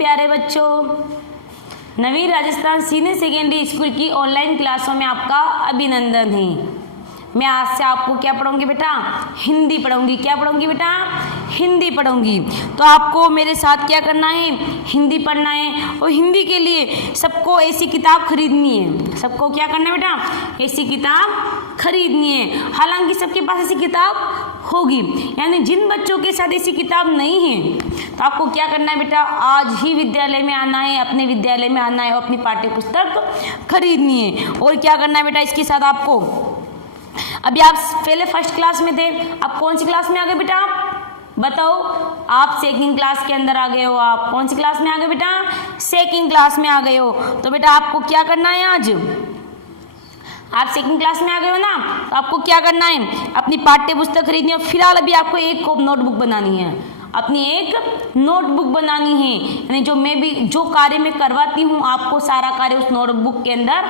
प्यारे बच्चों, नवीन Rajasthan senior secondary school की ऑनलाइन क्लासों में आपका अभिनंदन है। मैं आज से आपको क्या पढ़ाऊंगी बेटा? हिंदी पढ़ाऊंगी। क्या पढ़ाऊंगी बेटा? हिंदी पढ़ाऊंगी। तो आपको मेरे साथ क्या करना है? हिंदी पढ़ना है। और हिंदी के लिए सबको ऐसी किताब खरीदनी है। सबको क्या करना है बेटा? ऐसी किताब खरीदनी है। हालांकि सबके पास ऐसी किताब होगी, यानी जिन बच्चों के साथ ऐसी किताब नहीं है तो आपको क्या करना है बेटा? आज ही विद्यालय में आना है, अपने विद्यालय में आना है और अपनी पाठ्य पुस्तक खरीदनी है। और क्या करना है बेटा इसके साथ आपको? अभी आप पहले फर्स्ट क्लास में थे, अब कौन सी क्लास में आ गए बेटा? बताओ। आप सेकंड क्लास के अंदर आ गए हो। आप कौन सी क्लास में आ गए बेटा? सेकंड क्लास में आ गए हो। तो बेटा आपको क्या करना है? आज आप सेकंड क्लास में आ गए हो ना, तो आपको क्या करना है? अपनी पाठ्य पुस्तक खरीदनी है। फिलहाल अभी आपको एक नोटबुक बनानी है। अपनी एक नोटबुक बनानी है, यानी जो कार्य मैं करवाती हूँ आपको सारा कार्य उस नोटबुक के अंदर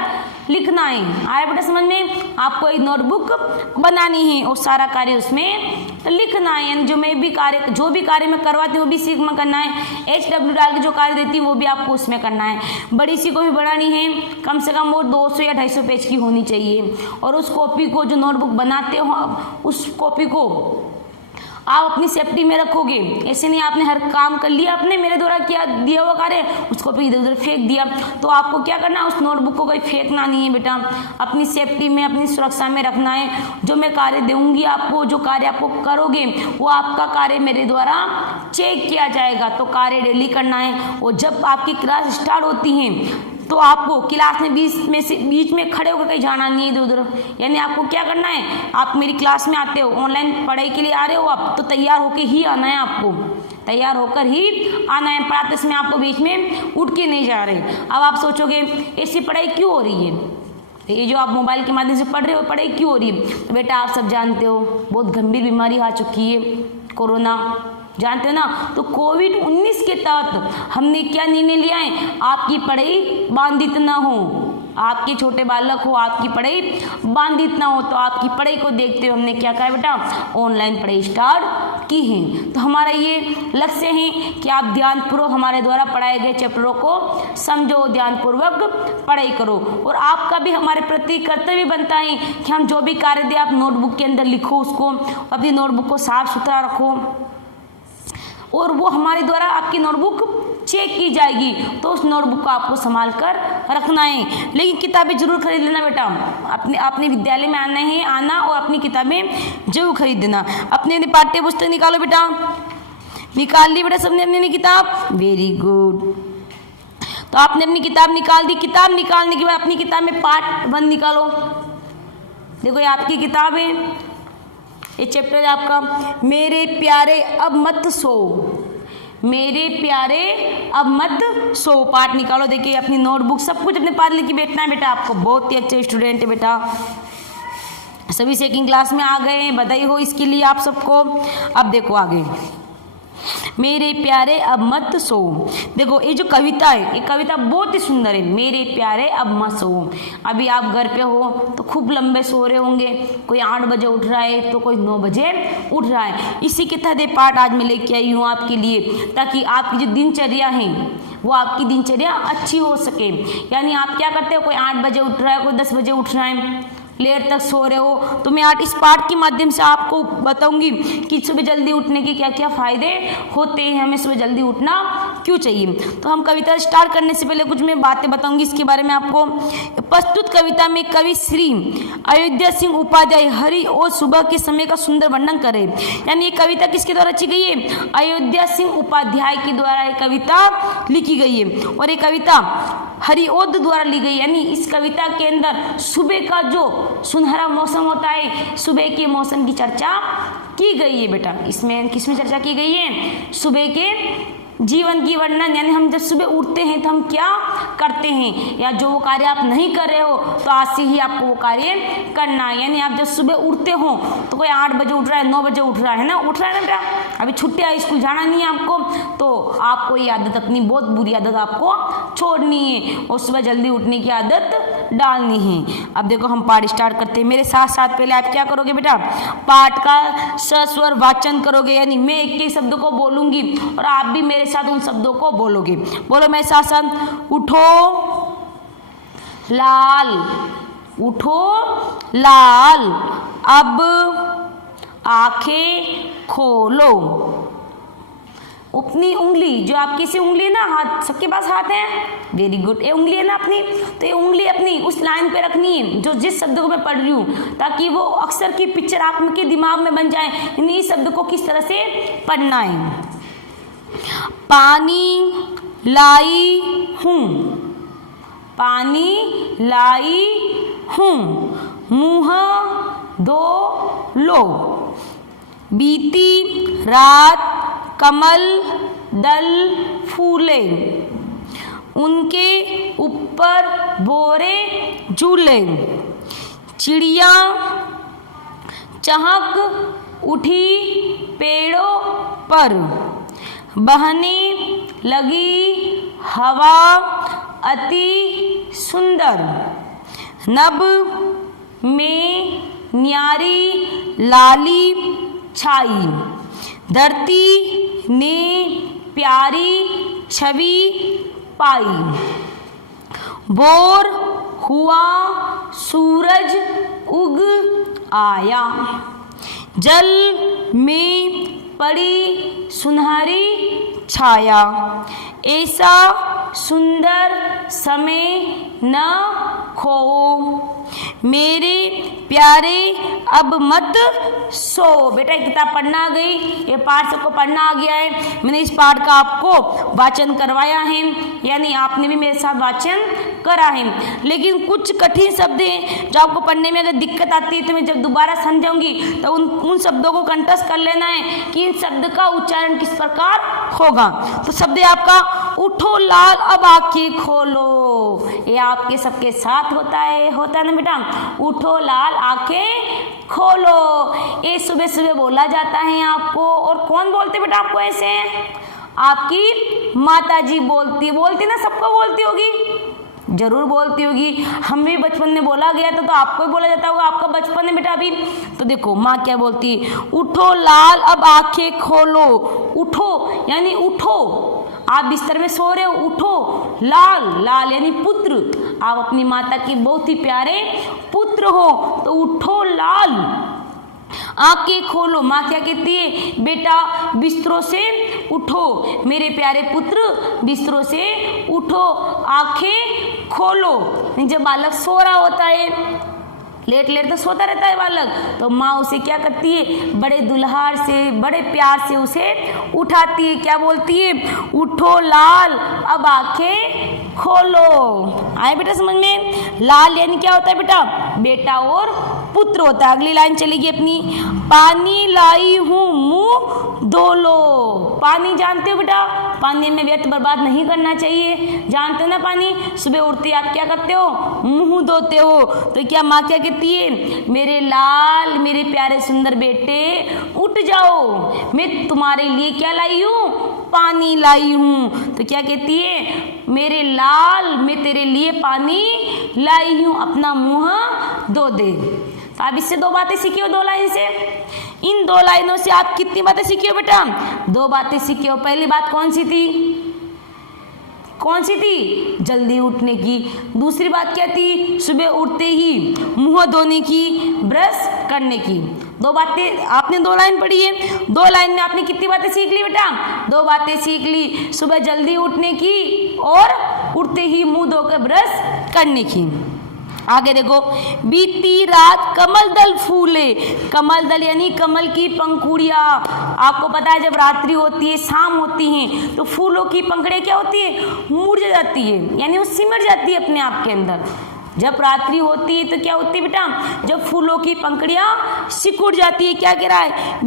लिखना है। आया बेटा समझ में? आपको एक नोटबुक बनानी है और सारा कार्य उसमें लिखना है। यानी जो भी कार्य मैं करवाती हूँ वो भी सीख में करना है। HW डाल के जो कार्य देती हूँ वो भी आपको उसमें करना है। बड़ी सी कॉपी बनानी है, कम से कम वो 200 या 250 पेज की होनी चाहिए। और उस कॉपी को, जो नोटबुक बनाते हो, उस कॉपी को आप अपनी सेफ्टी में रखोगे। ऐसे नहीं आपने हर काम कर लिया, आपने मेरे द्वारा किया दिया हुआ कार्य उसको भी इधर उधर फेंक दिया। तो आपको क्या करना है? उस नोटबुक को कहीं फेंकना नहीं है बेटा, अपनी सेफ्टी में, अपनी सुरक्षा में रखना है। जो मैं कार्य दूंगी आपको, जो कार्य आपको करोगे वो आपका कार्य मेरे द्वारा चेक किया जाएगा। तो कार्य डेली करना है। और जब आपकी क्लास स्टार्ट होती है तो आपको क्लास में बीच में खड़े होकर कहीं जाना नहीं है इधर उधर। यानी आपको क्या करना है? आप मेरी क्लास में आते हो, ऑनलाइन पढ़ाई के लिए आ रहे हो आप, तो तैयार होकर ही आना है। आपको तैयार होकर ही आना है। पढ़ाते समय आपको बीच में उठ के नहीं जा रहे। अब आप सोचोगे ऐसी पढ़ाई क्यों हो रही है? ये जो आप मोबाइल के माध्यम से पढ़ रहे हो, पढ़ाई क्यों हो रही है? तो बेटा आप सब जानते हो बहुत गंभीर बीमारी आ चुकी है, कोरोना, जानते हो ना। तो कोविड-19 के तहत हमने क्या निर्णय लिया है? आपकी पढ़ाई बाधित ना हो। आपके छोटे बालक हो, आपकी पढ़ाई बाधित ना हो। तो आपकी पढ़ाई को देखते हुए हमने क्या कहा बेटा? ऑनलाइन पढ़ाई स्टार्ट की है। तो हमारा ये लक्ष्य है कि आप ध्यानपूर्वक हमारे द्वारा पढ़ाए गए चैप्टरों को समझो, ध्यानपूर्वक पढ़ाई करो। और आपका भी हमारे प्रति कर्तव्य बनता है कि हम जो भी कार्य दें आप नोटबुक के अंदर लिखो, उसको अपनी नोटबुक को साफ सुथरा रखो और वो हमारे द्वारा आपकी नोटबुक चेक की जाएगी। तो उस नोटबुक को आपको संभाल कर रखना है। लेकिन किताबें जरूर खरीद लेना बेटा। अपने विद्यालय में आना और अपनी किताबें जरूर खरीद देना। अपने पाठ्य पुस्तक निकालो बेटा। निकाल ली बेटा सबने अपनी किताब? Very good. तो आपने अपनी किताब निकाल दी। किताब निकालने के बाद अपनी किताब में पार्ट 1 निकालो। देखो ये आपकी किताब है, ये चैप्टर है आपका मेरे प्यारे अब मत सो। मेरे प्यारे अब मत सो पाठ निकालो। देखिए अपनी नोटबुक सब कुछ अपने पास लेके बैठना है बेटा। आपको बहुत ही अच्छे स्टूडेंट है बेटा, सभी सेकंड क्लास में आ गए हैं, बधाई हो इसके लिए आप सबको। अब देखो आगे, मेरे प्यारे अब मत सो। देखो ये जो कविता है, ये कविता बहुत ही सुंदर है। मेरे प्यारे अब मत सो। अभी आप घर पे हो तो खूब लंबे सो रहे होंगे। कोई 8 बजे उठ रहा है तो कोई 9 बजे उठ रहा है। इसी के तहत पाठ आज मैं लेके आई हूँ आपके लिए, ताकि आपकी जो दिनचर्या है वो आपकी दिनचर्या अच्छी हो सके। यानी आप क्या करते हो? कोई 8 बजे उठ रहा है, कोई 10 बजे उठ रहा है, लेट तक सो रहे हो। तो मैं आज इस पाठ के माध्यम से आपको बताऊंगी कि सुबह जल्दी उठने के क्या क्या फायदे होते हैं, हमें सुबह जल्दी उठना क्यों चाहिए। तो हम कविता स्टार्ट करने से पहले कुछ मैं बातें बताऊंगी इसके बारे में आपको। प्रस्तुत कविता में कवि श्री अयोध्या सिंह उपाध्याय हरि और सुबह के समय का सुंदर वर्णन करे। यानी ये कविता किसके द्वारा रची गई है? अयोध्या सिंह उपाध्याय के द्वारा ये कविता लिखी गई है। और ये कविता हरिओद द्वारा ली गई। यानी इस कविता के अंदर सुबह का जो सुनहरा मौसम होता है, सुबह के मौसम की चर्चा की गई है बेटा। इसमें किसमें चर्चा की गई है? सुबह के जीवन की वर्णन। यानी हम जब सुबह उठते हैं तो हम क्या करते हैं, या जो वो कार्य आप नहीं कर रहे हो तो आज से ही आपको वो कार्य करना है। यानी आप जब सुबह उठते हो तो कोई 8 बजे उठ रहा है, 9 बजे उठ रहा है ना, उठ रहा है ना बेटा। अभी छुट्टी है, स्कूल जाना नहीं है आपको, तो आपको ये आदत, अपनी बहुत बुरी आदत आपको छोड़नी है और सुबह जल्दी उठने की आदत डालनी है। अब देखो हम पाठ स्टार्ट करते हैं। मेरे साथ साथ पहले आप क्या करोगे बेटा? पाठ का सस्वर वाचन करोगे। यानी मैं एक के शब्द को बोलूंगी और आप भी मेरे साथ उन शब्दों को बोलोगे। बोलो मेरे साथ साथ, उठो लाल, उठो लाल, अब आंखें खोलो। अपनी उंगली, जो आपकी सी उंगली है ना, हाथ सबके पास हाथ है, वेरी गुड, ये उंगली है ना अपनी, तो ये उंगली अपनी उस लाइन पे रखनी है जो जिस शब्द को मैं पढ़ रही हूँ, ताकि वो अक्सर की पिक्चर आपके दिमाग में बन जाए इन्हीं शब्द को किस तरह से पढ़ना है। पानी लाई हूँ, पानी लाई हूँ, मुँह धो लो। बीती रात कमल दल फूले, उनके ऊपर बोरे झूले। चिड़िया चहक उठी पेड़ों पर, बहने लगी हवा अति सुंदर। नभ में न्यारी लाली छाई, धरती ने प्यारी छवि पाई। भोर हुआ सूरज उग आया, जल में पड़ी सुनहरी छाया। ऐसा सुंदर समय न खो, मेरे प्यारे अब मत सो। बेटा किताब पढ़ना आ गई, ये पाठ सबको पढ़ना आ गया है। मैंने इस पाठ का आपको वाचन करवाया है, यानी आपने भी मेरे साथ वाचन करा है। लेकिन कुछ कठिन शब्द हैं जो आपको पढ़ने में अगर दिक्कत आती है तो मैं जब दोबारा समझाऊंगी तो उन शब्दों को कंठस्थ कर लेना है कि इन शब्द का उच्चारण किस प्रकार होगा। तो शब्द है आपका उठो लाल अब आंखें खोलो, ये आपके सबके साथ होता है ना बेटा, उठो लाल आंखें खोलो। ये सुबह सुबह बोला जाता है आपको, और कौन बोलते बेटा आपको ऐसे? आपकी माता जी बोलती ना, सबको बोलती होगी, जरूर बोलती होगी। हम भी बचपन में बोला गया था तो आपको भी बोला जाता होगा, आपका बचपन है बेटा अभी। तो देखो माँ क्या बोलती, उठो लाल अब आंखें खोलो। उठो यानी उठो, आप बिस्तर में सो रहे हो, उठो। लाल, लाल यानी पुत्र, आप अपनी माता के बहुत ही प्यारे पुत्र हो, तो उठो लाल आंखें खोलो। माँ क्या कहती है, बेटा बिस्तरों से उठो, मेरे प्यारे पुत्र बिस्तरों से उठो, आंखें खोलो। जब बालक सो रहा होता है, लेट लेट तो सोता रहता है बालक, तो माँ उसे क्या करती है, बड़े दुल्हार से बड़े प्यार से उसे उठाती है। क्या बोलती है, उठो लाल अब आंखें खोलो। आए बेटा समझ में? लाल यानी क्या होता है बेटा, बेटा और पुत्र होता है। अगली लाइन चलेगी अपनी, पानी लाई हूँ मुँह धो लो। पानी जानते हो बेटा, पानी में व्यर्थ बर्बाद नहीं करना चाहिए, जानते हो ना। पानी सुबह उठते आप क्या करते हो, मुंह धोते हो। तो क्या माँ क्या कहती है, मेरे लाल मेरे प्यारे सुंदर बेटे उठ जाओ, मैं तुम्हारे लिए क्या लाई हूँ, पानी लाई हूँ। तो क्या कहती है, मेरे लाल मैं तेरे लिए पानी लाई हूँ, अपना मुँह धो दे। तो आप इससे दो बातें सीखी हो, दो लाइन से। इन दो लाइनों से आप कितनी बातें सीखी हो बेटा, दो बातें सीखी हो। पहली बात कौन सी थी, कौन सी थी, जल्दी उठने की। दूसरी बात क्या थी, सुबह उठते ही मुंह धोने की, ब्रश करने की। दो बातें आपने, दो लाइन पढ़ी है, दो लाइन में आपने कितनी बातें सीख ली बेटा, दो बातें सीख ली। सुबह जल्दी उठने की और उठते ही मुंह धोकर ब्रश करने की। आगे देखो, बीती रात कमल दल फूले। कमल दल यानी कमल की पंखुड़ियाँ। आपको पता है जब रात्रि होती है, शाम होती है, तो फूलों की पंखुड़ियाँ क्या होती है, मुरझा जाती है, यानी वो सिमट जाती है अपने आप के अंदर। जब रात्रि होती है तो क्या होती है बेटा, जब फूलों की पंखुड़ियाँ सिकुड़ जाती है। क्या कह रहा है,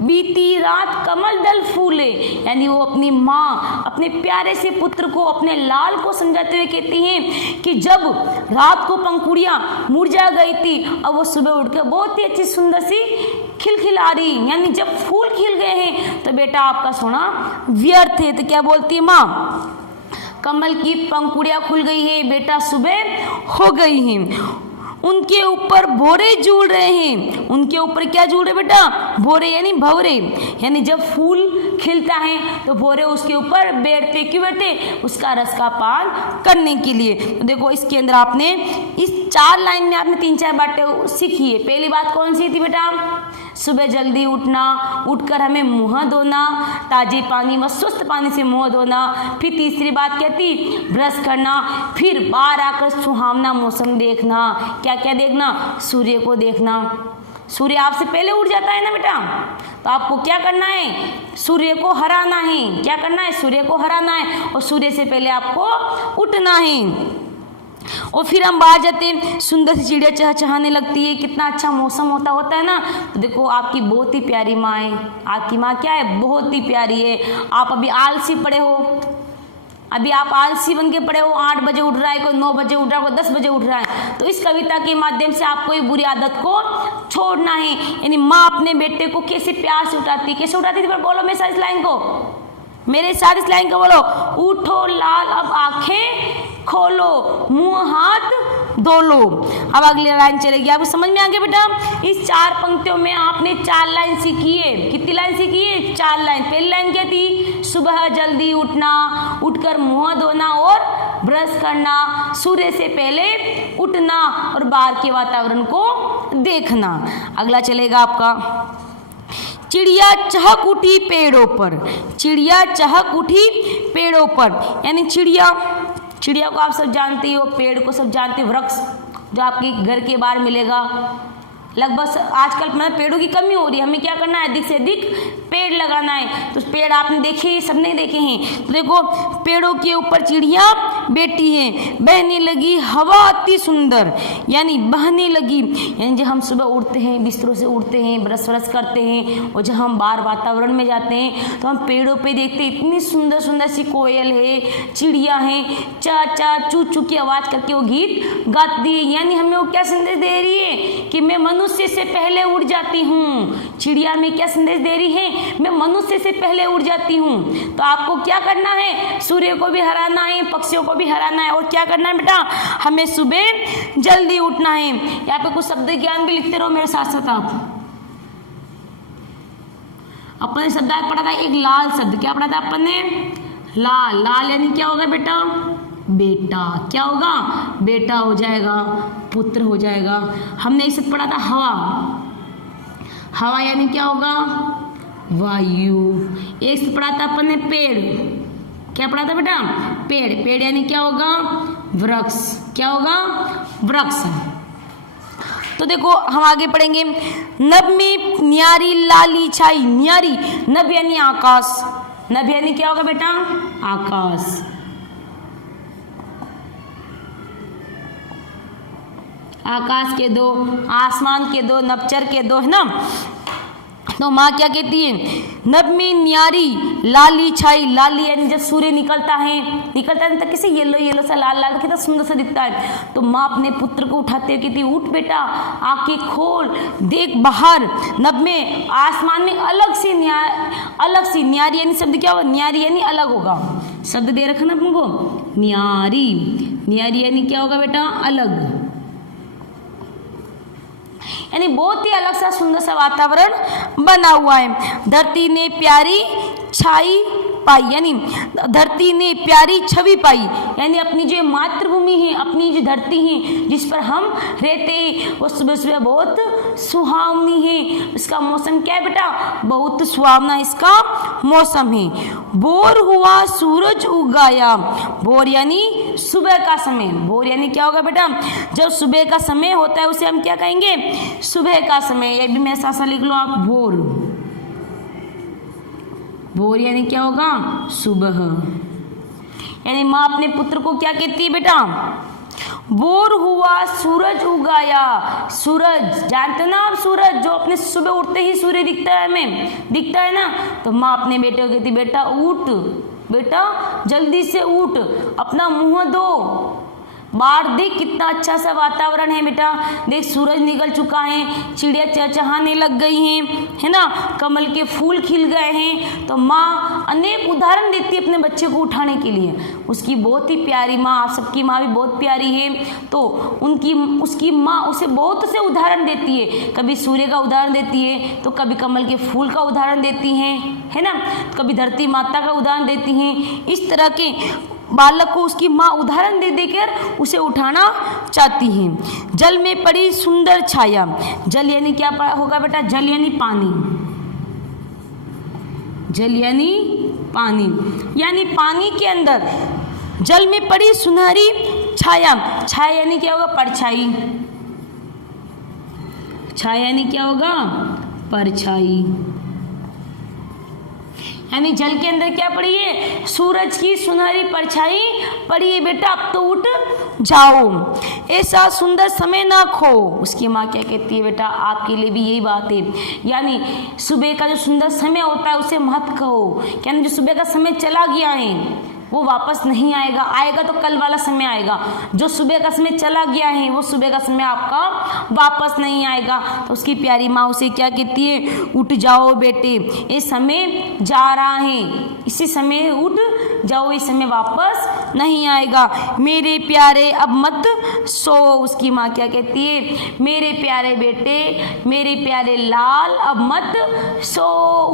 बीती रात कमल दल फूले, यानी वो अपनी माँ अपने प्यारे से पुत्र को, अपने लाल को समझाते हुए कहती हैं कि जब रात को पंखुड़ियाँ मुरझा गई थी, अब वो सुबह उठकर बहुत ही अच्छी सुंदर सी खिलखिला रही, यानी जब फूल खिल गए हैं तो बेटा आपका सोना व्यर्थ है। तो क्या बोलती है माँ, कमल की पंखुड़ियाँ खुल गई है बेटा, सुबह हो गई है, उनके ऊपर भौरे झूल रहे हैं। उनके ऊपर क्या झूल रहे बेटा? भौरे यानी भंवरे, यानी जब फूल खिलता है तो भौरे उसके ऊपर बैठते, क्यों बैठते? उसका रस का पान करने के लिए। तो देखो इसके अंदर आपने इस 4 लाइन में आपने 3-4 बातें सीखी है। पहली बात कौन सी थी बेटा? सुबह जल्दी उठना, उठकर हमें मुंह धोना, ताजे पानी व स्वस्थ पानी से मुंह धोना। फिर तीसरी बात क्या थी? ब्रश करना। फिर बाहर आकर सुहावना मौसम देखना। क्या क्या देखना? सूर्य को देखना। सूर्य आपसे पहले उठ जाता है ना बेटा, तो आपको क्या करना है? सूर्य को हराना है। क्या करना है? सूर्य को हराना है और सूर्य से पहले आपको उठना है। और फिर हम बाहर जाते हैं, सुंदर सी चिड़िया चहचहाने लगती है, कितना अच्छा मौसम होता है ना। तो देखो आपकी बहुत ही प्यारी माँ है। आपकी माँ क्या है? बहुत ही प्यारी है। आप अभी आलसी पड़े हो, अभी आप आलसी बन के पड़े हो। 8 बजे उठ रहा है, कोई 9 बजे उठ रहा है, कोई 10 बजे उठ रहा है। तो इस कविता के माध्यम से आपको ये बुरी आदत को छोड़ना है। यानी माँ अपने बेटे को कैसे प्यार से उठाती, कैसे उठाती थी? बोलो मेरे साथ इस लाइन को, मेरे साथ इस लाइन को बोलो। उठो लाल अब आंखें खोलो, मुंह हाथ धो लो। अब अगली लाइन चलेगी, आपको समझ में आ गया बेटा? इस 4 पंक्तियों में आपने 4 लाइन सीखी है। कितनी लाइन सीखी है? 4 लाइन। पहली लाइन क्या थी? सुबह जल्दी उठना, उठकर मुंह धोना और ब्रश करना, सूर्य से पहले उठना और बाहर के वातावरण को देखना। अगला चलेगा आपका, चिड़िया चहक उठी पेड़ों पर। चिड़िया चहक उठी पेड़ों पर, यानी चिड़िया को आप सब जानते हो, पेड़ को सब जानते हो। वृक्ष जो आपके घर के बाहर मिलेगा, लगभग आजकल मतलब पेड़ों की कमी हो रही है। हमें क्या करना है? अधिक से अधिक पेड़ लगाना है। तो पेड़ आपने देखे, सबने देखे हैं। तो देखो पेड़ों के ऊपर चिड़िया बैठी है। बहने लगी हवा अति सुंदर, यानी बहने लगी, यानी जब हम सुबह उठते हैं, बिस्तरों से उठते हैं, ब्रश करते हैं और जब हम बाहर वातावरण में जाते हैं तो हम पेड़ों पे देखते हैं इतनी सुंदर सुंदर सी कोयल है, चिड़िया है, चा चा चू चू की आवाज़ करके वो गीत गाती है। यानी हमें वो क्या संदेश दे रही है? कि मैं मनुष्य से पहले उड़ जाती हूँ। चिड़िया में क्या संदेश दे रही है? मैं मनुष्य से पहले उड़ जाती हूँ। तो आपको क्या करना है? सूर्य को भी हराना है, पक्षियों को भी हराना है। और क्या करना है बेटा? हमें सुबह जल्दी उठना है। यहाँ पे कुछ शब्द ज्ञान भी लिखते रहो मेरे साथ साथ। आप अपन ने शब्द पढ़ा था एक लाल शब्द। क्या पढ़ा था अपन ने? लाल। लाल यानी क्या होगा बेटा? बेटा। क्या होगा? बेटा हो जाएगा, पुत्र हो जाएगा। हमने एक शब्द पढ़ा था हवा। हवा यानी क्या होगा? वायु। एक शब्द पढ़ा था अपन ने पेड़। क्या पढ़ा था बेटा? पेड़। पेड़ यानी क्या होगा? वृक्ष। क्या होगा? वृक्ष। तो देखो हम आगे पढ़ेंगे। नभ में न्यारी लाली छाई। न्यारी, नभ यानी आकाश। नभ यानी क्या होगा बेटा? आकाश। आकाश के दो, आसमान के दो, नभचर के दो, है ना। तो माँ क्या कहती है? नभ में न्यारी लाली छाई। लाली यानी जब सूर्य निकलता है तो कैसे येलो येलो सा, लाल लाल कितना सुंदर सा दिखता है। तो माँ अपने पुत्र को उठाते हुए कहती, उठ बेटा, आंखें खोल, देख बाहर। नभ में, आसमान में अलग सी न्यारी यानी शब्द क्या होगा? न्यारी यानी अलग होगा। शब्द दे रखा ना तुमको, न्यारी। न्यारी यानी क्या होगा बेटा? अलग, यानी बहुत ही अलग सा सुंदर सा वातावरण बना हुआ है। धरती ने प्यारी छाई पाई, यानी धरती ने प्यारी छवि पाई, यानी अपनी जो मातृभूमि है, अपनी जो धरती है जिस पर हम रहते हैं, वो सुबह सुबह बहुत सुहावनी है। इसका मौसम क्या है बेटा? बहुत सुहावना इसका मौसम है। भोर हुआ सूरज उगाया। भोर यानी सुबह का समय। भोर यानी क्या होगा बेटा? जब सुबह का समय होता है उसे हम क्या कहेंगे? सुबह का समय। ये भी मेरे साथ लिख लो आप, भोर। भोर यानी क्या होगा? सुबह। यानी माँ अपने पुत्र को क्या कहती है बेटा? भोर हुआ सूरज उगाया। सूरज जानते हो ना आप? सूरज जो अपने सुबह उठते ही सूर्य दिखता है, हमें दिखता है ना। तो माँ अपने बेटे को कहती, बेटा उठ, बेटा जल्दी से उठ, अपना मुंह धो, बाहर देख कितना अच्छा सा वातावरण है बेटा, देख सूरज निकल चुका है, चिड़िया चहचहाने लग गई हैं, है ना, कमल के फूल खिल गए हैं। तो माँ अनेक उदाहरण देती है अपने बच्चे को उठाने के लिए। उसकी बहुत ही प्यारी माँ, आप सबकी माँ भी बहुत प्यारी है, तो उसकी माँ उसे बहुत से उदाहरण देती है। कभी सूर्य का उदाहरण देती है, तो कभी कमल के फूल का उदाहरण देती हैं, है ना, कभी धरती माता का उदाहरण देती हैं। इस तरह के बालक को उसकी माँ उदाहरण दे देकर उसे उठाना चाहती हैं। जल में पड़ी सुंदर छाया, जल यानी क्या होगा बेटा, जल यानी पानी, जल यानी पानी, यानी पानी के अंदर जल में पड़ी सुनहरी छाया, छाया यानी क्या होगा, परछाई, छाया यानी क्या होगा, परछाई, यानी जल के अंदर क्या पड़ी है, सूरज की सुनहरी परछाई पड़ी है। बेटा अब तो उठ जाओ, ऐसा सुंदर समय ना खो। उसकी माँ क्या कहती है, बेटा आपके लिए भी यही बात है, यानी सुबह का जो सुंदर समय होता है उसे मत कहो, यानी जो सुबह का समय चला गया है वो वापस नहीं आएगा, आएगा तो कल वाला समय आएगा। जो सुबह का समय चला गया है वो सुबह का समय आपका वापस नहीं आएगा। तो उसकी प्यारी माँ उसे क्या कहती है, उठ जाओ बेटे, ये समय जा रहा है, इसी समय उठ जाओ, इस समय वापस नहीं आएगा। मेरे प्यारे अब मत सो। उसकी माँ क्या कहती है, मेरे प्यारे बेटे, मेरे प्यारे लाल अब मत सो,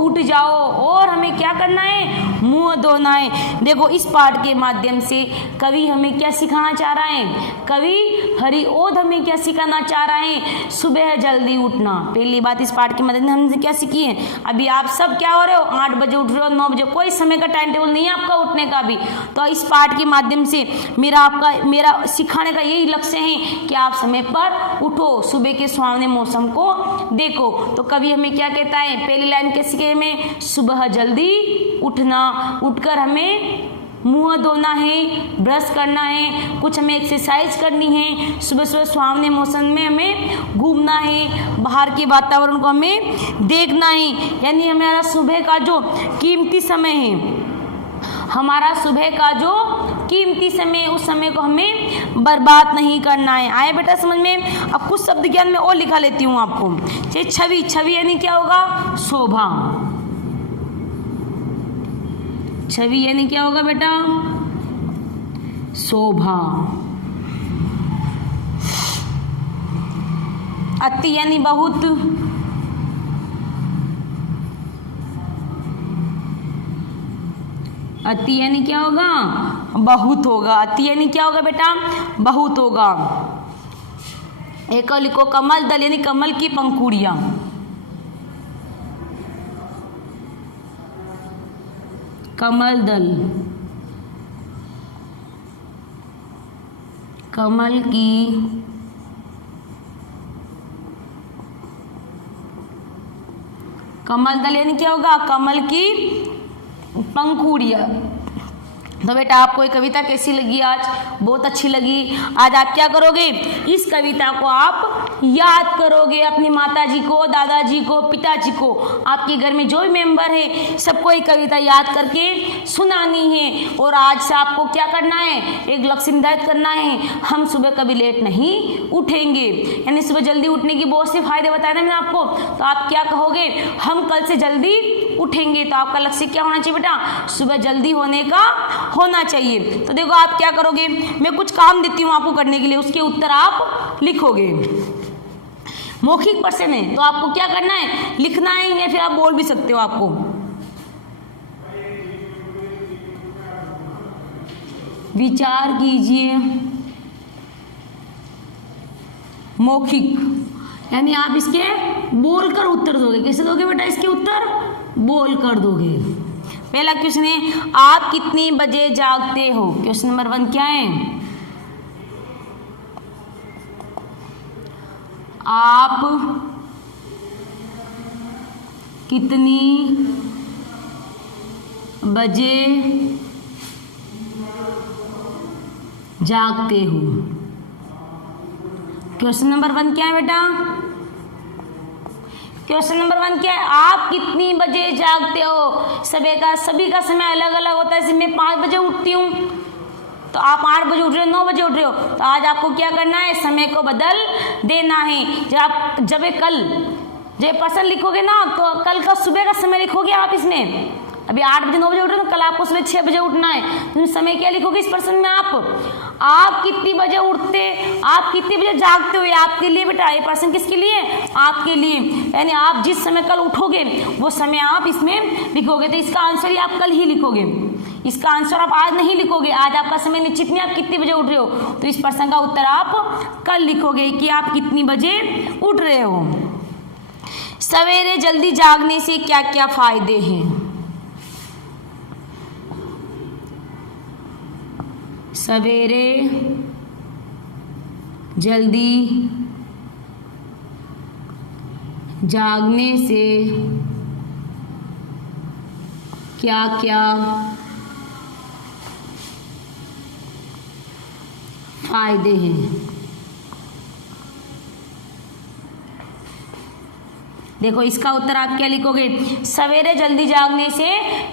उठ जाओ। और हमें क्या करना है, मुंह धोना है। देखो इस पाठ के माध्यम से कवि हमें क्या सिखाना चाह रहा है, कवि हरिओध हमें क्या सिखाना चाह रहा है, सुबह जल्दी उठना। पहली बात इस पाठ के माध्यम से हमने क्या सीखी है, अभी आप सब क्या हो रहे हो, 8 बजे उठ रहे हो, 9 बजे, कोई समय का टाइम टेबल नहीं है आपका उठने का भी। तो इस पाठ के माध्यम से मेरा सिखाने का यही लक्ष्य है कि आप समय पर उठो, सुबह के सुहावने मौसम को देखो। तो कवि हमें क्या कहता है, पहली लाइन कैसी है हमें, सुबह जल्दी उठना, उठकर हमें मुंह धोना है, ब्रश करना है, कुछ हमें एक्सरसाइज करनी है, सुबह सुबह सुहावने मौसम में हमें घूमना है, बाहर के वातावरण को हमें देखना है। यानी हमारा सुबह का जो कीमती समय है, हमारा सुबह का जो कीमती समय, उस समय को हमें बर्बाद नहीं करना है। आए बेटा समझ में। अब कुछ शब्द ज्ञान में और लिखा लेती हूँ आपको। छवि, छवि यानी क्या होगा, शोभा, छवि यानी क्या होगा बेटा, शोभा। अति यानी बहुत, अति यानी क्या होगा, बहुत होगा। अति यानी क्या होगा बेटा, बहुत होगा। एक और लिखो, कमल दल यानी कमल की पंखुड़ियां, कमल दल, कमल की कमल दल यानी क्या होगा, कमल की पंखुड़ियां। तो बेटा आपको ये कविता कैसी लगी, आज बहुत अच्छी लगी। आज आप क्या करोगे, इस कविता को आप याद करोगे, अपनी माताजी को, दादाजी को, पिताजी को, आपके घर में जो भी मेंबर है सबको ये कविता याद करके सुनानी है। और आज से आपको क्या करना है, एक लक्ष्य निर्धारित करना है, हम सुबह कभी लेट नहीं उठेंगे। यानी सुबह जल्दी उठने की बहुत से फायदे बताए ना मैंने आपको। तो आप क्या कहोगे, हम कल से जल्दी उठेंगे। तो आपका लक्ष्य क्या होना चाहिए बेटा, सुबह जल्दी होने का होना चाहिए। तो देखो आप क्या करोगे, मैं कुछ काम देती हूँ आपको करने के लिए, उसके उत्तर आप लिखोगे। मौखिक प्रश्न है तो आपको क्या करना है, लिखना है, या फिर आप बोल भी सकते हो। आपको विचार कीजिए। मौखिक यानी आप इसके बोलकर उत्तर दोगे। कैसे दोगे बेटा इसके उत्तर, बोलकर दोगे। पहला क्वेश्चन है, आप कितनी बजे जागते हो। क्वेश्चन नंबर 1 क्या है, आप कितनी बजे जागते हो। क्वेश्चन नंबर 1 क्या है बेटा, क्वेश्चन नंबर 1 क्या है, आप कितनी बजे जागते हो। सभी का समय अलग अलग होता है। जैसे मैं 5 बजे उठती हूँ, तो आप 8 बजे उठ रहे हो, 9 बजे उठ रहे हो, तो आज आपको क्या करना है, समय को बदल देना है। जब पर्सन लिखोगे ना तो कल का सुबह का समय लिखोगे आप इसमें। अभी 8 बजे 9 बजे उठ रहे हो, तो कल आपको सुबह 6 बजे उठना है, तो समय क्या लिखोगे इस पर्सन में आप कितनी बजे उठते, आप कितनी बजे जागते हो, ये आपके लिए बेटा, ये पर्सन किसके लिए, आपके लिए। यानी आप जिस समय कल उठोगे वो समय आप इसमें लिखोगे। तो इसका आंसर ही आप कल ही लिखोगे, इसका आंसर आप आज नहीं लिखोगे। आज आपका समय निश्चित नहीं, आप कितनी बजे उठ रहे हो, तो इस प्रश्न का उत्तर आप कल लिखोगे कि आप कितनी बजे उठ रहे हो। सवेरे जल्दी जागने से क्या क्या फायदे हैं। सवेरे जल्दी जागने से क्या क्या फायदे हैं। देखो इसका उत्तर आप क्या लिखोगे, सवेरे जल्दी जागने से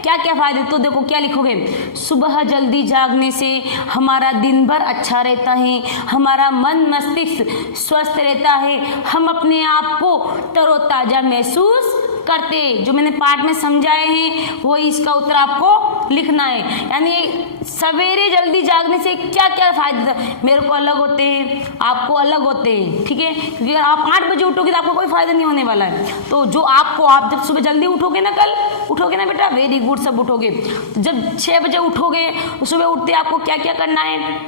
क्या क्या फायदे, तो देखो क्या लिखोगे, सुबह जल्दी जागने से हमारा दिन भर अच्छा रहता है, हमारा मन मस्तिष्क स्वस्थ रहता है, हम अपने आप को तरोताजा महसूस करते। जो मैंने पाठ में समझाए हैं वो इसका उत्तर आपको लिखना है। यानी सवेरे जल्दी जागने से क्या क्या फायदे, मेरे को अलग होते हैं, आपको अलग होते हैं, ठीक है। क्योंकि अगर आप 8 बजे उठोगे तो आपको कोई फायदा नहीं होने वाला है। तो जो आप जब सुबह जल्दी उठोगे ना, कल उठोगे ना बेटा, वेरी गुड, सब उठोगे। तो जब 6 बजे उठोगे तो सुबह उठते आपको क्या क्या करना है,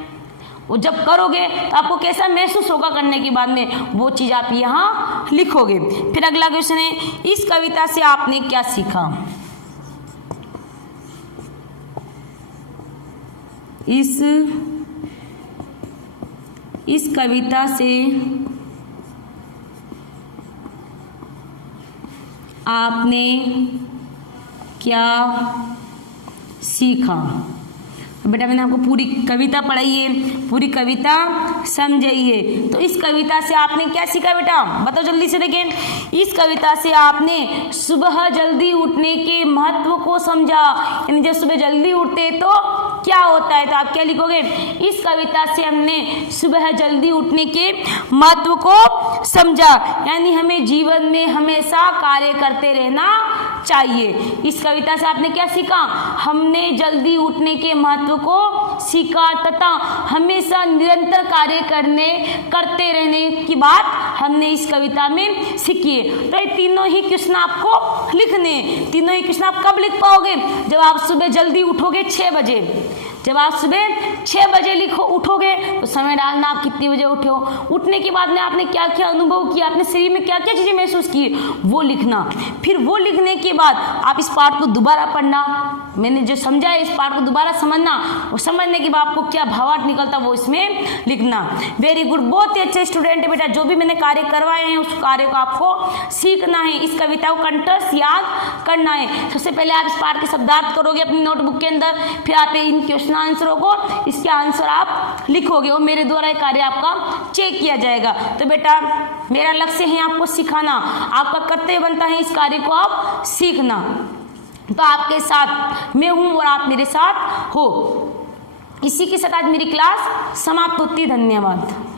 वो जब करोगे तो आपको कैसा महसूस होगा करने के बाद में, वो चीज आप यहाँ लिखोगे। फिर अगला क्वेश्चन है, इस कविता से आपने क्या सीखा। इस कविता से आपने क्या सीखा। बेटा मैंने आपको पूरी कविता पढ़ाई है, पूरी कविता समझाइए। तो इस कविता से आपने क्या सीखा बेटा, बताओ जल्दी से। देखें, इस कविता से आपने सुबह जल्दी उठने के महत्व को समझा। यानी जब सुबह जल्दी उठते तो क्या होता है, तो आप क्या लिखोगे, इस कविता से हमने सुबह जल्दी उठने के महत्व को समझा। यानी हमें जीवन में हमेशा कार्य करते रहना चाहिए। इस कविता से आपने क्या सीखा, हमने जल्दी उठने के महत्व को सीखा तथा हमेशा निरंतर कार्य करते रहने की बात हमने इस कविता में सीखी है। तो ये तीनों ही क्वेश्चन आपको लिखने, तीनों ही क्वेश्चन आप कब लिख पाओगे, जब आप सुबह जल्दी उठोगे 6 बजे। जब आप सुबह 6 बजे उठोगे तो समय डालना आप कितनी बजे उठे हो, उठने के बाद में आपने क्या क्या अनुभव किया, अपने शरीर में क्या क्या चीजें महसूस की, वो लिखना। फिर वो लिखने के बाद आप इस पाठ को दोबारा पढ़ना, मैंने जो समझा है इस पाठ को दोबारा समझना, और समझने के बाद आपको क्या भावार्थ निकलता वो इसमें लिखना। वेरी गुड, बहुत ही अच्छे स्टूडेंट है बेटा। जो भी मैंने कार्य करवाए हैं उस कार्य को आपको सीखना है, इस कविता को कंठस्थ याद करना है। सबसे पहले आप इस पाठ के शब्दार्थ करोगे अपनी नोटबुक के अंदर, फिर आप इन क्वेश्चन आंसरों को, इसके आंसर आप लिखोगे और मेरे द्वारा ये कार्य आपका चेक किया जाएगा। तो बेटा मेरा लक्ष्य है आपको सिखाना, आपका कर्तव्य बनता है इस कार्य को आप सीखना। तो आपके साथ मैं हूं और आप मेरे साथ हो। इसी के साथ आज मेरी क्लास समाप्त होती है। धन्यवाद।